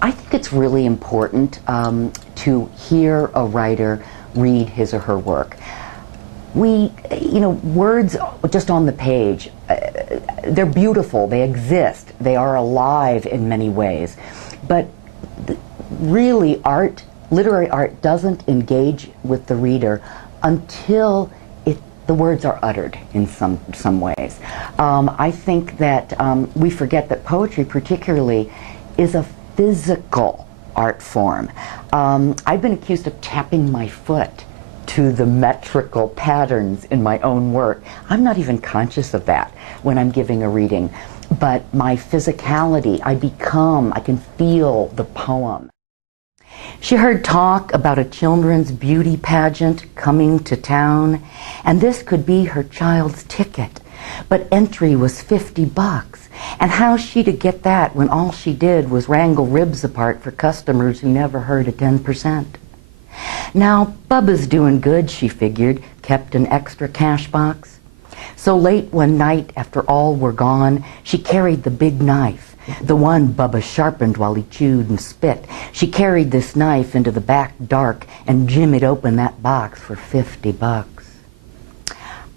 I think it's really important to hear a writer read his or her work. Words just on the page, they're beautiful, they exist, they are alive in many ways. But really literary art doesn't engage with the reader until the words are uttered in some ways. I think that we forget that poetry particularly is a physical art form. I've been accused of tapping my foot to the metrical patterns in my own work. I'm not even conscious of that when I'm giving a reading, but my physicality, I can feel the poem. She heard talk about a children's beauty pageant coming to town, and this could be her child's ticket, but entry was $50. And how's she to get that when all she did was wrangle ribs apart for customers who never heard a 10%? Now, Bubba's doing good, she figured, kept an extra cash box. So late one night, after all were gone, she carried the big knife, the one Bubba sharpened while he chewed and spit. She carried this knife into the back dark, and Jimmy'd open that box for $50.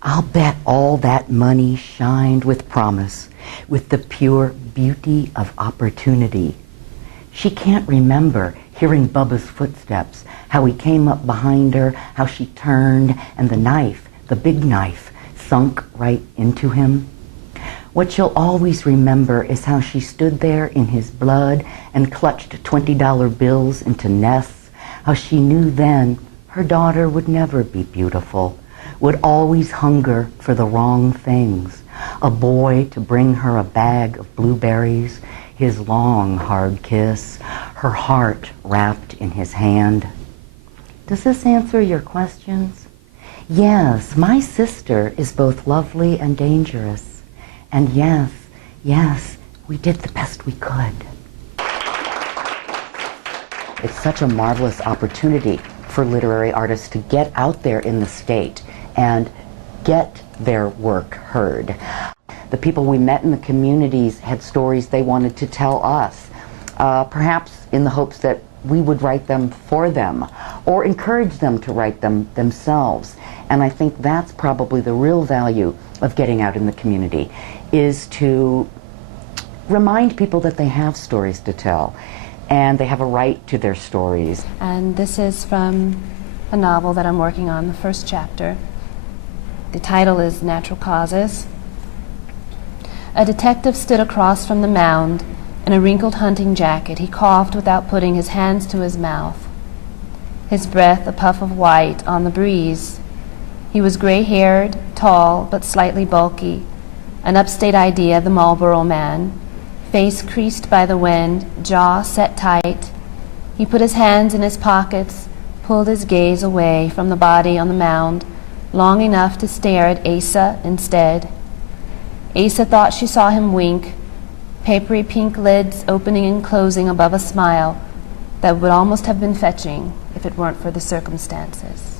I'll bet all that money shined with promise, with the pure beauty of opportunity. She can't remember hearing Bubba's footsteps, how he came up behind her, how she turned, and the knife, the big knife, sunk right into him. What she'll always remember is how she stood there in his blood and clutched $20 bills into nests, how she knew then her daughter would never be beautiful, would always hunger for the wrong things, a boy to bring her a bag of blueberries, his long, hard kiss, her heart wrapped in his hand. Does this answer your questions? Yes, my sister is both lovely and dangerous. And yes, we did the best we could. It's such a marvelous opportunity for literary artists to get out there in the state and get their work heard. The people we met in the communities had stories they wanted to tell us, perhaps in the hopes that we would write them for them or encourage them to write them themselves. And I think that's probably the real value of getting out in the community, is to remind people that they have stories to tell and they have a right to their stories. And this is from a novel that I'm working on, the first chapter. The title is Natural Causes. A detective stood across from the mound in a wrinkled hunting jacket. He coughed without putting his hands to his mouth, his breath a puff of white on the breeze. He was gray-haired, tall, but slightly bulky, an upstate idea, the Marlboro man, face creased by the wind, jaw set tight. He put his hands in his pockets, pulled his gaze away from the body on the mound, long enough to stare at Asa instead. Asa thought she saw him wink, papery pink lids opening and closing above a smile that would almost have been fetching if it weren't for the circumstances.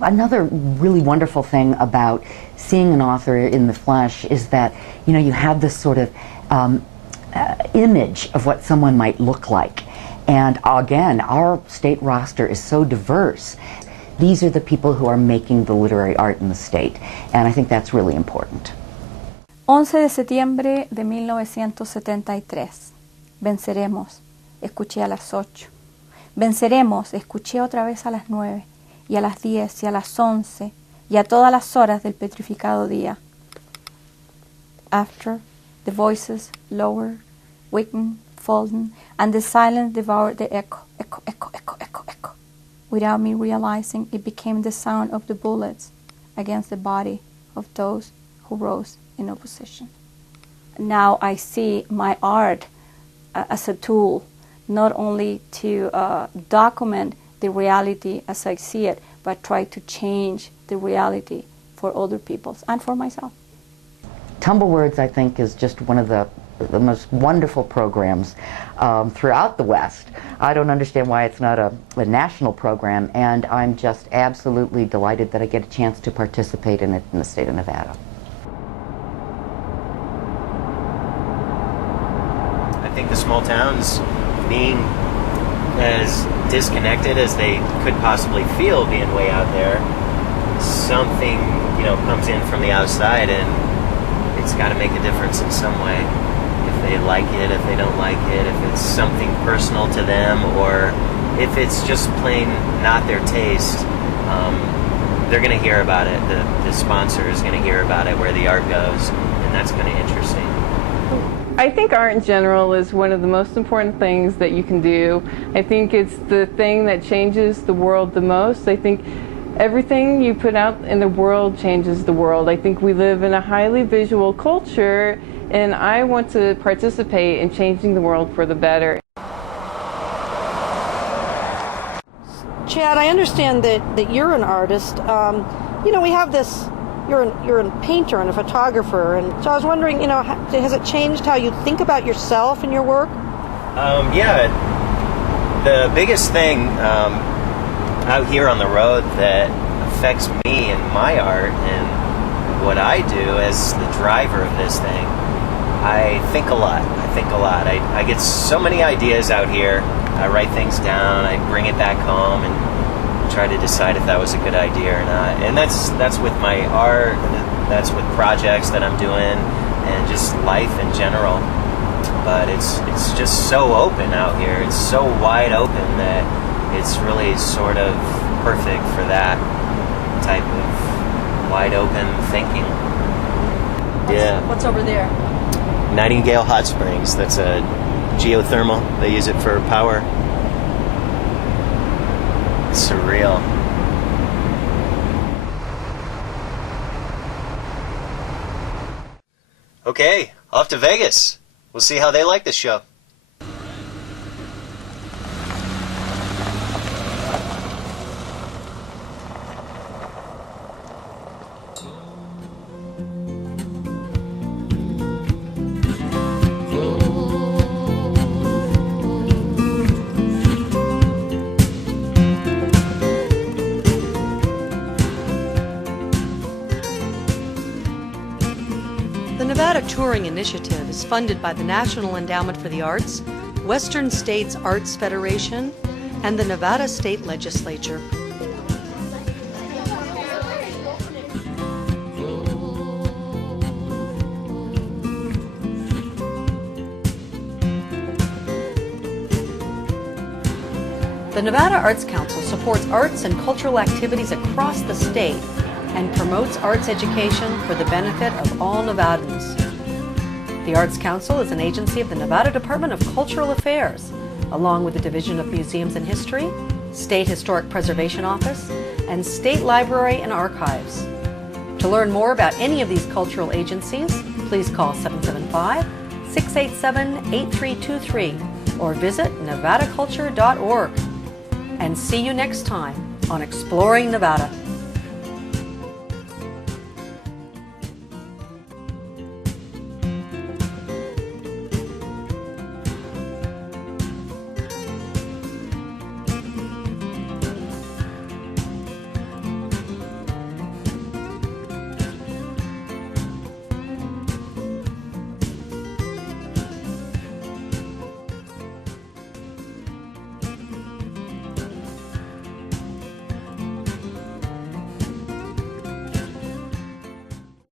Another really wonderful thing about seeing an author in the flesh is that, you have this sort of image of what someone might look like. And again, our state roster is so diverse. These are the people who are making the literary art in the state, and I think that's really important. 11 de septiembre de 1973. Venceremos, escuché a las 8. Venceremos, escuché otra vez a las 9, y a las 10, y a las 11, y a todas las horas del petrificado día. After, the voices lowered, weakened, fallen, and the silence devoured the echo, echo, echo, echo, echo, echo. Without me realizing, it became the sound of the bullets against the body of those who rose in opposition. Now I see my art as a tool, not only to document the reality as I see it, but try to change the reality for other people and for myself. Tumblewords, I think, is just one of the most wonderful programs throughout the West. I don't understand why it's not a national program, and I'm just absolutely delighted that I get a chance to participate in it in the state of Nevada. I think the small towns being as disconnected as they could possibly feel being way out there, something, comes in from the outside, and it's got to make a difference in some way. If they like it, if they don't like it, if it's something personal to them, or if it's just plain not their taste, they're going to hear about it. The sponsor is going to hear about it, where the art goes, and that's going to be interesting. I think art in general is one of the most important things that you can do. I think it's the thing that changes the world the most. I think everything you put out in the world changes the world. I think we live in a highly visual culture, and I want to participate in changing the world for the better. Chad, I understand that you're an artist. We have this, you're a painter and a photographer, and so I was wondering, has it changed how you think about yourself and your work? Yeah, the biggest thing out here on the road that affects me and my art and what I do as the driver of this thing, I think a lot. I get so many ideas out here. I write things down, I bring it back home, and try to decide if that was a good idea or not. And that's with my art, that's with projects that I'm doing, and just life in general. But it's just so open out here. It's so wide open that it's really sort of perfect for that type of wide open thinking. What's over there? Nightingale Hot Springs. That's a geothermal. They use it for power. It's surreal. Okay, off to Vegas. We'll see how they like the show. The Nevada Touring Initiative is funded by the National Endowment for the Arts, Western States Arts Federation, and the Nevada State Legislature. The Nevada Arts Council supports arts and cultural activities across the state and promotes arts education for the benefit of all Nevadans. The Arts Council is an agency of the Nevada Department of Cultural Affairs, along with the Division of Museums and History, State Historic Preservation Office, and State Library and Archives. To learn more about any of these cultural agencies, please call 775-687-8323 or visit nevadaculture.org. And see you next time on Exploring Nevada.